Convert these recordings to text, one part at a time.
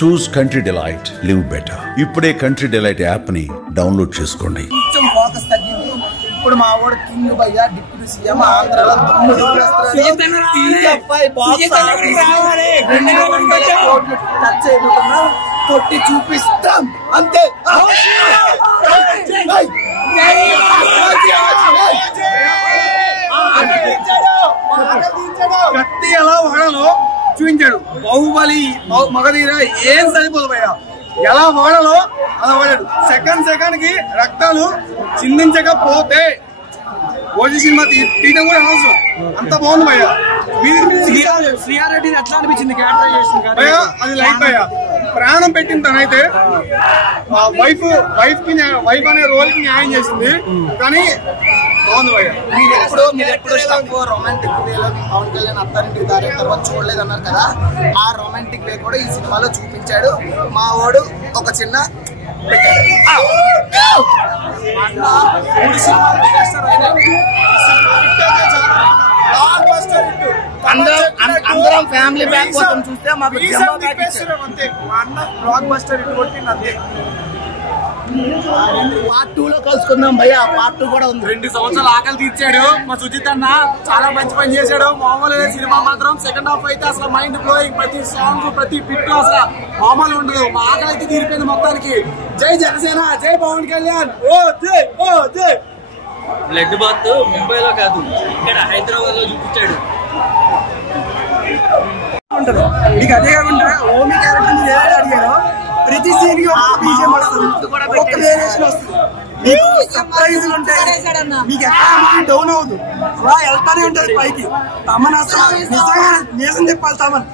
చూస్ country delight, live better. ఇప్పుడే country delight app ని download చేసుకోండి. కొంచెం ఫోకస్ తగ్గింది. ఇప్పుడు మా వాడు కింగ్ భయ్యా డిప్యూటీ సీఎం ఆంధ్రాలో టచ్ అయిపోతున్నా కొట్టి చూపిస్తాం అంతే. కత్తి ఎలా వాడాలో చూపించాడు. బాహుబలి మగధీర ఏం సరిపోదు భయ్యా, ఎలా వాడాలో అలా వాడాడు. సెకండ్ కి రక్తాలు చిందించకపోతే ఓజీ సినిమా తీయడం కూడా అవసరం. అంత బాగుంది భయ్యా. శ్రీయారెడ్డి ఎట్లా అనిపించింది క్యారెక్టరైజేషన్ భయ్యా? అది లైఫ్ భయ్యా, ప్రాణం పెట్టిన తనైతే వైఫ్ అనే రోల్ కి న్యాయం చేసింది. కానీ బాగుంది భయ్యా. మీరు ఎప్పుడు తక్కువ రొమాంటిక్ వేలో పవన్ కళ్యాణ్ అత్తారింటికి దారి తర్వాత చూడలేదు అన్నారు కదా, ఆ రొమాంటిక్ వే కూడా ఈ సినిమాలో చూపించాడు. మా వాడు ఒక చిన్న అందరం ఫ్యామిలీ బ్యాక్ కోసం చూస్తే మాకు అంతే. మా అన్న బ్లాక్ బస్టర్ ఇటు కొట్టింది అంతే. పార్ట్ 2 లో కలుసుకుందాం భయ్యా. పార్ట్ 2 కూడా ఉంది. 2 సంవత్సరాలు ఆకలి తీర్చాడు మా సుజిత్ అన్న, చాలా మంచి పని చేశాడు. మామూలు సినిమా మాత్రం సెకండ్ హాఫ్ అయితే అసలు మైండ్ బ్లోయింగ్, ప్రతి సాంగ్ ప్రతి పిట్టు అసలు మామూలు ఉండదు. మా ఆకలి అయితే తీరిపోయింది మొత్తానికి. జై జనసేన, జై పవన్ కళ్యాణ్. ఓ జై, ఓ జై. బ్లడ్ బాత్ ముంబైలో కాదు, ఇక్కడ హైదరాబాద్ లో చూపించాడు. మీకు అదే కాకుండా ఓమి క్యారెక్టర్ మీరు ఏదైనా అడిగారో ప్రతి సీన్ కి ఒక బీజిఎం వస్తుంది, ఒక వేరియేషన్ వస్తుంది. మీకు సర్ప్రైజులు ఉంటాయి, మీకు ఎక్కడ డౌన్ అవుతుంది, అలా వెళ్తానే ఉంటది పైకి. తమన్ అసలు నిజంగా నేసం చెప్పాలి. తమన్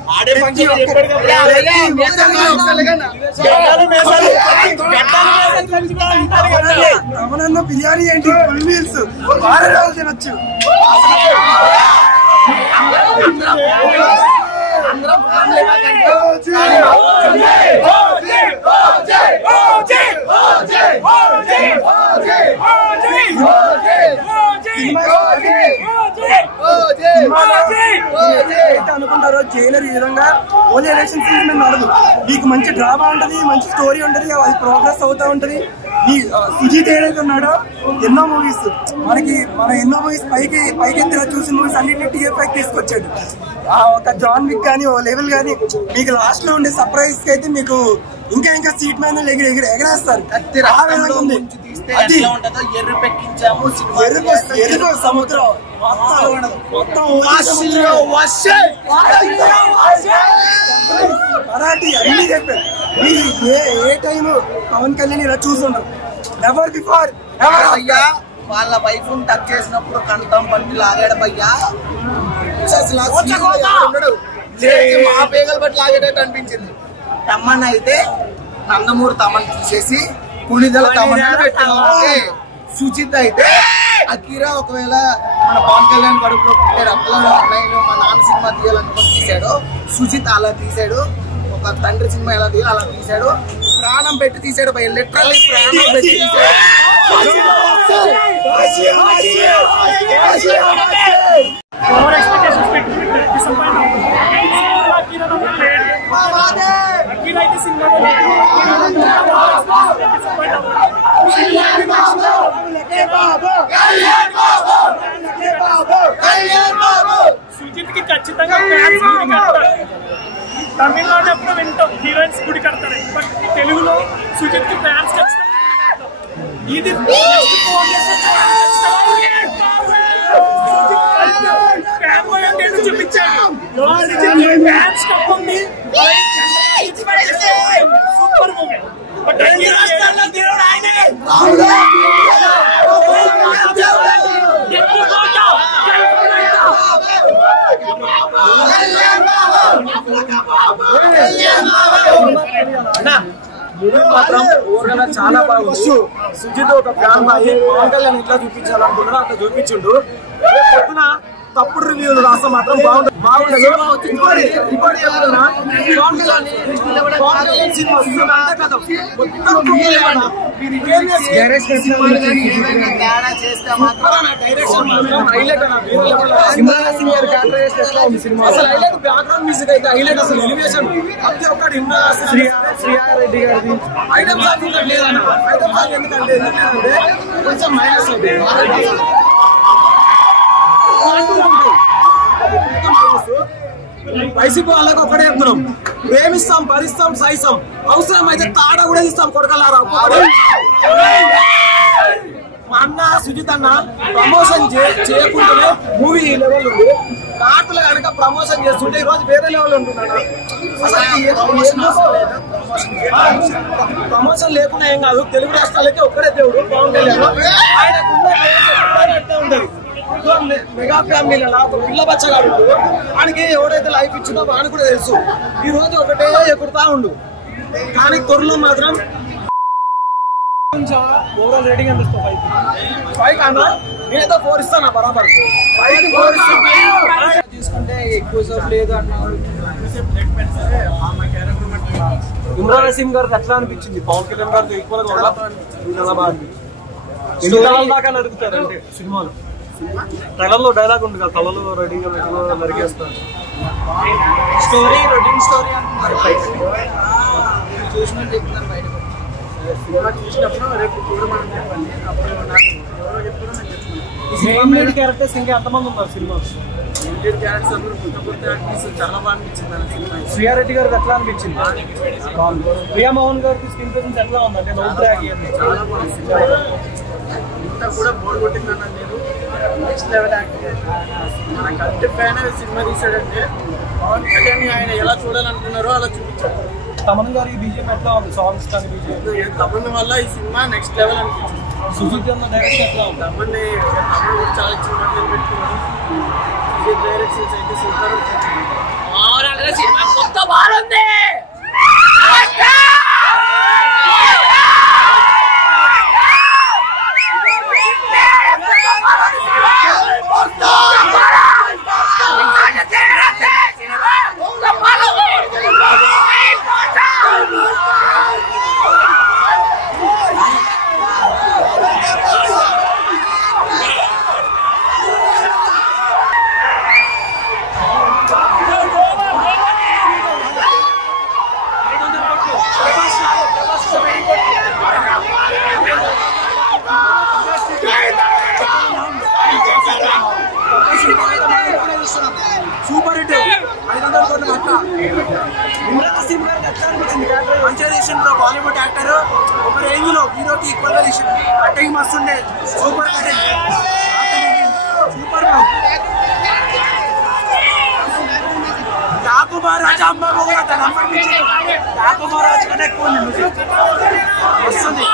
తమనన్న బిర్యానీ ఏంటి, ఫుల్ మీల్స్ 6 రోజులు తినొచ్చు. అనుకుంటారో జైలర్ ఈ విధంగా ఓన్లీ ఎలక్షన్ సీజన్ నడదు. మీకు మంచి డ్రామా ఉంటది, మంచి స్టోరీ ఉంటది, అది ప్రోగ్రెస్ అవుతా ఉంటది. ఈ సుజిత్ ఏదైతే ఉన్నాడో ఎన్నో మూవీస్ మన ఎన్నో మూవీస్ పైకెత్తిగా చూసిన మూవీస్ అన్నింటినీ టీఎఫ్ఐ తీసుకొచ్చాడు. ఒక జాన్ విక్ కానీ ఓ లెవెల్ కానీ మీకు లాస్ట్ లో ఉండే సర్ప్రైజ్ కి అయితే మీకు ఇంకా సీట్ మీద ఎగరేస్తారు. ఎరుపు సముద్రం మొత్తం మరాఠీ అన్ని చెప్పారు. మీరు ఏ టైం పవన్ కళ్యాణ్ ఇలా చూసుంటారు. నెవర్ బిఫోర్ భయ్యా. వాళ్ళ వైఫ్ టచ్ చేసినప్పుడు కంఠం పట్టి లాగాడు భయ్యా. మా పేగలు బట్టి లాగేటట్టు అనిపించింది. తమ్మన్ అయితే నందమూరి తమన్ తీసేసి పులిదల తమన్ పెట్టాను. సుచిత్ అయితే అకీరా ఒకవేళ మన పవన్ కళ్యాణ్ కడుపులో పుట్టే రత్నాలు అన్నయ్యను మా నాన్న సినిమా తీయాలనుకుని తీశాడు. సుజిత్ అలా తీశాడు. ఒక తండ్రి సినిమా ఎలా తీయాలి అలా తీశాడు. ప్రాణం పెట్టి తీశాడు భయ, లిటరల్లీ ప్రాణం పెట్టి తీశాడు. సుజిత్ కి ఖచ్చితంగా తమిళనాడు ఎప్పుడు వింటాం హీరోయిన్స్ గుడి కడతారు, బట్ తెలుగులో సుజిత్ కి ఫ్యాన్స్ ఇది చూపించాడు. Super movie. మాత్రం ఓవర్గా చాలా బాగుంది. సుజిత్ ఒక ఫ్యాన్ బాయ్ పవన్ కళ్యాణ్ ఎట్లా చూపించాలనుకున్నారో అట్లా చూపించిండు. పొద్దున తప్పుడు రివ్యూలు రాస్తే మాత్రం బాగుండదు. రిపోర్ట్ చేయాలన్నా బ్యాక్గ్రౌండ్ మ్యూజిక్ అయితే హైలైట్. అసలు ఎలివేషన్ ప్రతి ఒక్కటి శ్రీయారెడ్డి గారిది ఐటమ్ సాంగ్ లేదన్న. ఐటమ్ సాంగ్ ఎందుకంటే కొంచెం మైనస్ వైసీపీ వాళ్ళకి ఒకటే చెప్తున్నాం, ప్రేమిస్తాం, భరిస్తాం, సహిస్తాం, అవసరం అయితే తాడ కూడా ఇస్తాం కొడకలారా. మా అన్న సుజిత్ అన్న ప్రమోషన్ చేయకుండానే మూవీ లెవెల్ ఉంది. కార్టులు కనుక ప్రమోషన్ చేస్తుంటే ఈ రోజు వేరే లెవెల్ ఉంటున్నాడు. ప్రమోషన్ లేకుండా ఏం కాదు, తెలుగు రాష్ట్రాలకి ఒక్కడే దేవుడు పవన్ కళ్యాణ్. ఆయనకున్న ఉంటది మెగా ఫ్యామిలీలలో ఒక పిల్ల బచ్చగాడు వానికి ఎవడైతే లైఫ్ ఇచ్చిందో వాడిని కూడా తెలుసు. ఈ రోజు ఒకటే ఎగురుతా ఉండు, కానీ త్వరలో మాత్రం ఓవరాల్ రేటింగ్ ఎంత ఇస్తావు? 5 కన్నా నేనైతే 4 ఇస్తాను. బరాబర్ 5 తీసుకుంటే ఎక్కువ సేపు లేదు అన్నాడు. ఇమ్రాన్ హసీమ్ గారికి ఎట్లా అనిపించింది? పవన్ కళ్యాణ్ గారితో ఈక్వల్ గా దాకా నడుపుతారంటే సినిమాలో ట్రైలర్ లో డైలాగ్ ఉంది కదా, తలలో రెడీగా నరికేస్తారు. స్టోరీ రొటీన్ స్టోరీ అంటున్నారు చూసినట్టు చెప్తున్నారు బయట. సినిమా చూసినప్పుడు రేపు చూడమని చెప్పండి. అప్పుడు నాకు ఎవరో చెప్తున్నా నేను చెప్తున్నాను. మెయిన్ క్యారెక్టర్స్ ఇంకా ఎంతమంది ఉన్నారు సినిమా? మెయిన్ క్యారెక్టర్స్ అందరూ కొత్త యాక్టర్స్ చాలా బాగా అనిపించింది అన్న సినిమా. శ్రీయారెడ్డి గారికి ఎట్లా అనిపించింది? ప్రియా మోహన్ గారికి స్క్రీన్ ప్రెజెన్స్ ఎట్లా ఉందంటే చాలా బాగుంది. ఇంత కూడా బోర్ కొట్టిందన్న నేను నెక్స్ట్ లెవెల్ యాక్టింగ్. మన కంటి పైన సినిమా తీసాడంటే పవన్ కళ్యాణ్ ఆయన ఎలా చూడాలనుకున్నారో అలా చూపించాడు. తమన్ గారి బీజేపీ ఎట్లా ఉంది? సాంగ్స్ కానీ బీజేపీ తమన్ వల్ల ఈ సినిమా నెక్స్ట్ లెవెల్ అనిపించింది. సుజిత్ అన్న డైరెక్షన్ ఎట్లా ఉంది? తమన్ కూడా చాలా చిన్న పెట్టుకున్నాడు. సుజిత్ డైరెక్షన్స్ అయితే సూపర్. సినిమా కొత్త బాగుంది. సూపర్ హిట్ 500 కోట్ల కట్ట. ఇమ్రాన్ హసీమ్ గారికి ఎట్లా అనిపించింది? మంచిగా తీసిండ్రు. బాలీవుడ్ యాక్టర్ ఒక రేంజ్ లో హీరోకి ఈక్వల్ గా తీసిండు. కటింగ్ మస్తు ఉండే, super cutting, super. Thakur Maharaj అమ్మ కూడా తన అమ్మ ఠాకూర్ మహారాజ్ కన్నా ఎక్కువ ఉంది. వస్తుంది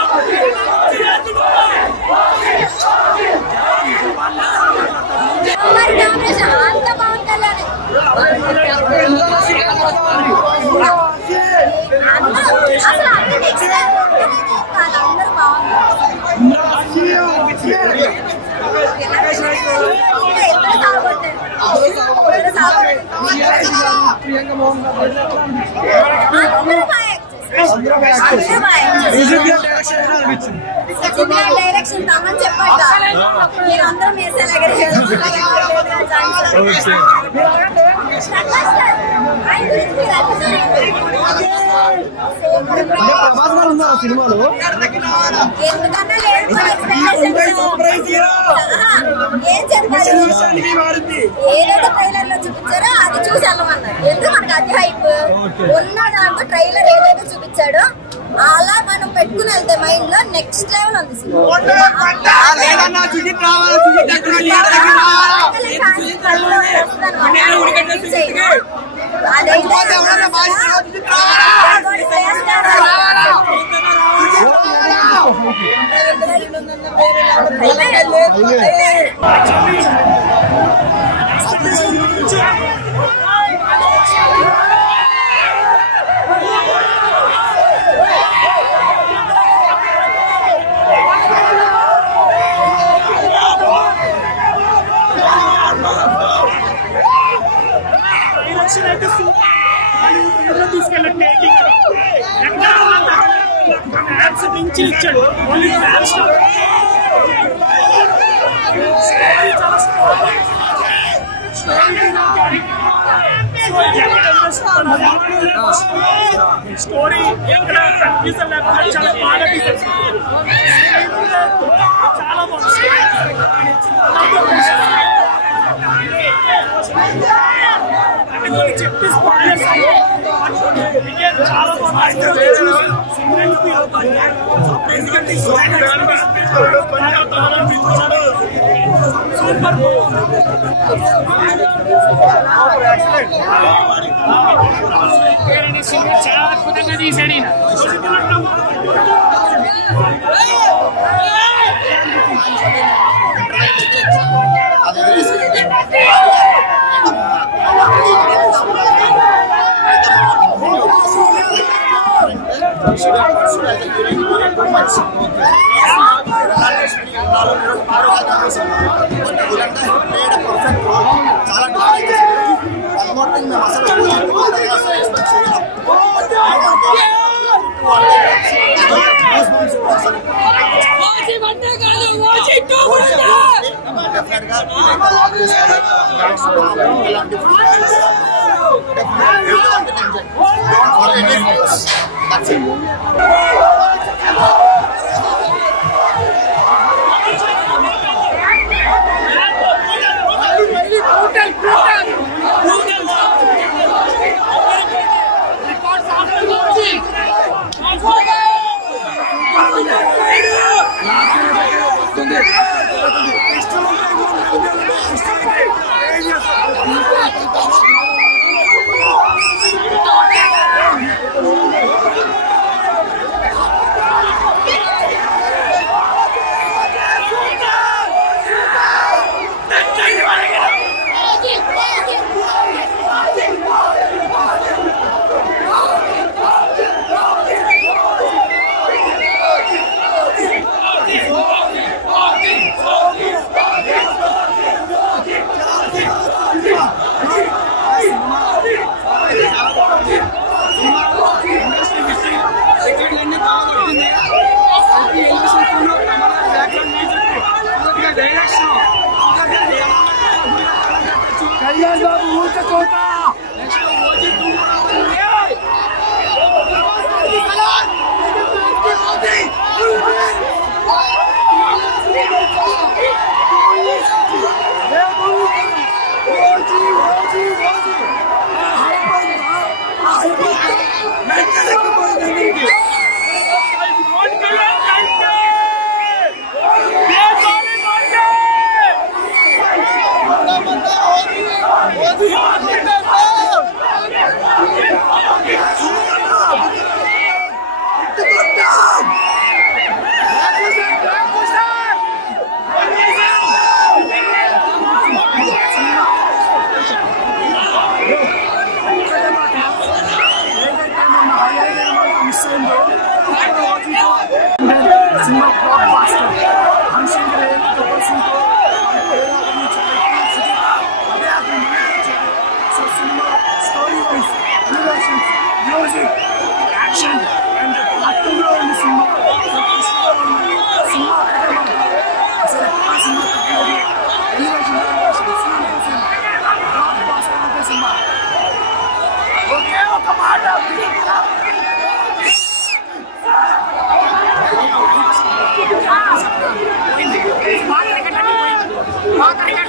ప్రియాంక మోహన్ డైరెక్షన్ తమని చెప్పండి. మీరందరూ ప్రభాస్ గారు ఉన్నారు సినిమాలో. ఎందుకన్నా లేదు ఏం చెప్పారు? ఏదైతే ట్రైలర్ లో చూపించారో అది చూసి వెళ్ళమన్నారు. ఎందుకు మనకు అది హైప్ ఉన్న దాంట్లో ట్రైలర్ ఏదైతే చూపించాడో అలా మనం పెట్టుకుని వెళ్తే మైండ్ లో నెక్స్ట్ లెవెల్ ఉంది సినిమా. మించి ఇచ్చాడు. ఓన్లీ ఫ్యాన్స్ స్టోరీ ఎక్కడ కన్ఫ్యూజన్ లేకుండా చాలా బాగా తీశారు. చాలా బాగుంది. చెప్పి చాలా బాగుంది. చాలా అద్భుతంగా తీసాడు ఈయన.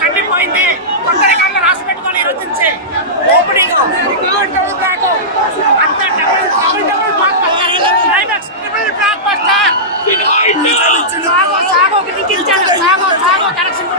కండిపోయింది. కొత్త రికార్డులు రాసి పెట్టుకొని రచించే ఓపెనింగ్ అంతా double climax triple block buster. Sago connection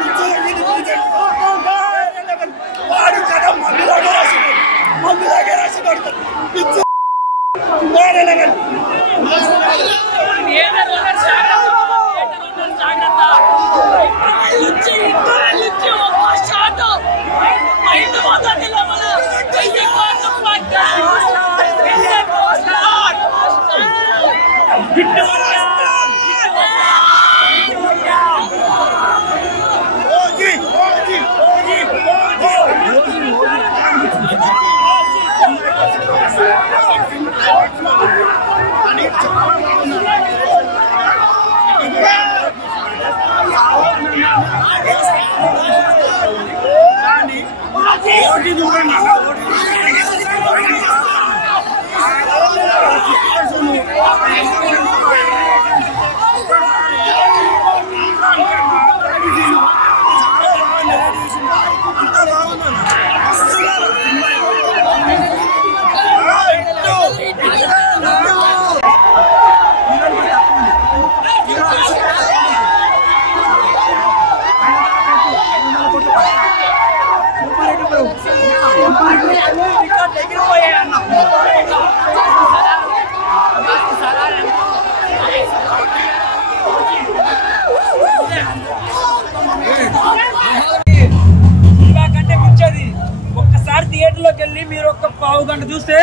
మూవీని మీరు ఒక పావు గంట చూస్తే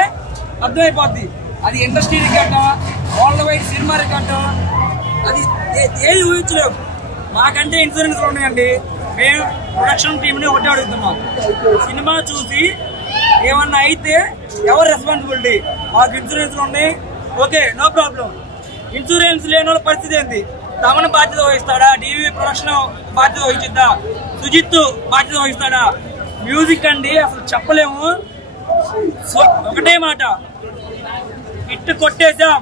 అర్థమైపోద్ది. అది ఇండస్ట్రీ రికార్డా, వరల్డ్ వైడ్ సినిమా రికార్డా, అది ఏది ఊహించలేవు. మాకంటే ఇన్సూరెన్స్ ఉన్నాయండి. మేము ప్రొడక్షన్ టీంని ఒకటే అడుగుతున్నాం, సినిమా చూసి ఏమన్నా అయితే ఎవరు రెస్పాన్సిబిలిటీ? మాకు ఇన్సూరెన్స్ ఉన్నాయి, ఓకే, నో ప్రాబ్లం. ఇన్సూరెన్స్ లేని వాళ్ళ పరిస్థితి ఏంటి? తమను బాధ్యత వహిస్తాడా? డివి ప్రొడక్షన్ బాధ్యత వహించిద్దా? సుజిత్ బాధ్యత వహిస్తాడా? మ్యూజిక్ అండి అసలు చెప్పలేము. ఒకటే మాట, హిట్ కొట్టేసాం.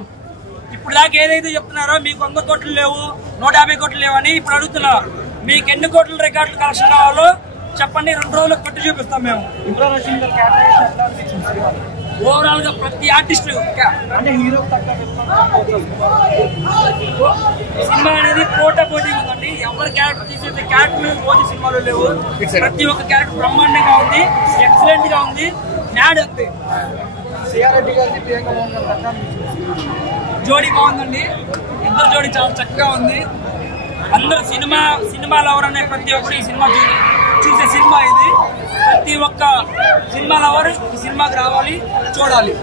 ఇప్పుడు దాకా ఏదైతే చెప్తున్నారో మీకు 100 కోట్లు లేవు, 150 కోట్లు లేవు అని ఇప్పుడు అడుగుతున్నా. మీకు ఎన్ని కోట్ల రికార్డులు కలెక్షన్ కావాలో చెప్పండి, 2 రోజులకు కొట్టి చూపిస్తాం మేము. ఓవరాల్ గా ప్రతి ఆర్టిస్ట్ సినిమా అనేది పోటా పోటీ ఉందండి. ఎవరి క్యారెక్టర్ తీసేది క్యారెక్టర్ పోటీ సినిమాలో లేవు. ప్రతి ఒక్క క్యారెక్టర్ బ్రహ్మాండంగా ఉంది, ఎక్సలెంట్ గా ఉంది. నాడ్ అంతే. జోడీ బాగుందండి, ఇద్దరు జోడీ చాలా చక్కగా ఉంది. అందరూ సినిమా లవర్ అనే ప్రతి ఒక్కరు ఈ సినిమా చూసే సినిమా ఇది. ప్రతి ఒక్క సినిమా లవర్ ఈ సినిమాకి రావాలి, చూడాలి.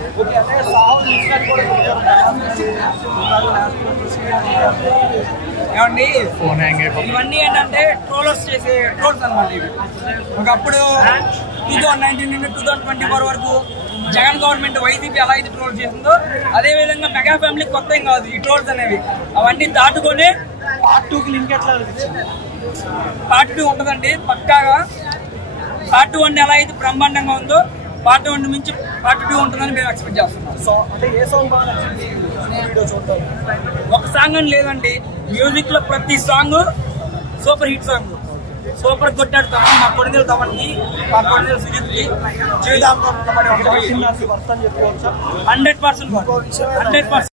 ఏమండి ఇవన్నీ ఏంటంటే ట్రోలర్స్ చేసే ట్రోల్స్ అనమాట. ఇవి ఒకప్పుడు 2019 నుండి 2024 వరకు జగన్ గవర్నమెంట్ వైసీపీ ఎలా అయితే ట్రోల్ చేసిందో అదే విధంగా మెగా ఫ్యామిలీ కొత్త ఏం కాదు ఈ ట్రోల్స్ అనేవి. అవన్నీ దాటుకొని పార్ట్ 2కి లింక్ ఎట్లా పార్ట్ 2 ఉంటుందండి పక్కాగా. పార్ట్ 1 ఎలా అయితే బ్రహ్మాండంగా ఉందో పార్ట్ 1 మించి పార్ట్ 2 ఉంటుందని మేము ఎక్స్పెక్ట్ చేస్తున్నాం. ఒక సాంగ్ అని లేదండి, మ్యూజిక్ లో ప్రతి song super hit song. Super కొట్టాడు తమన్, మా కొడుకులు తమన్కి, మా కొడుకులు సుజిత్కి 100%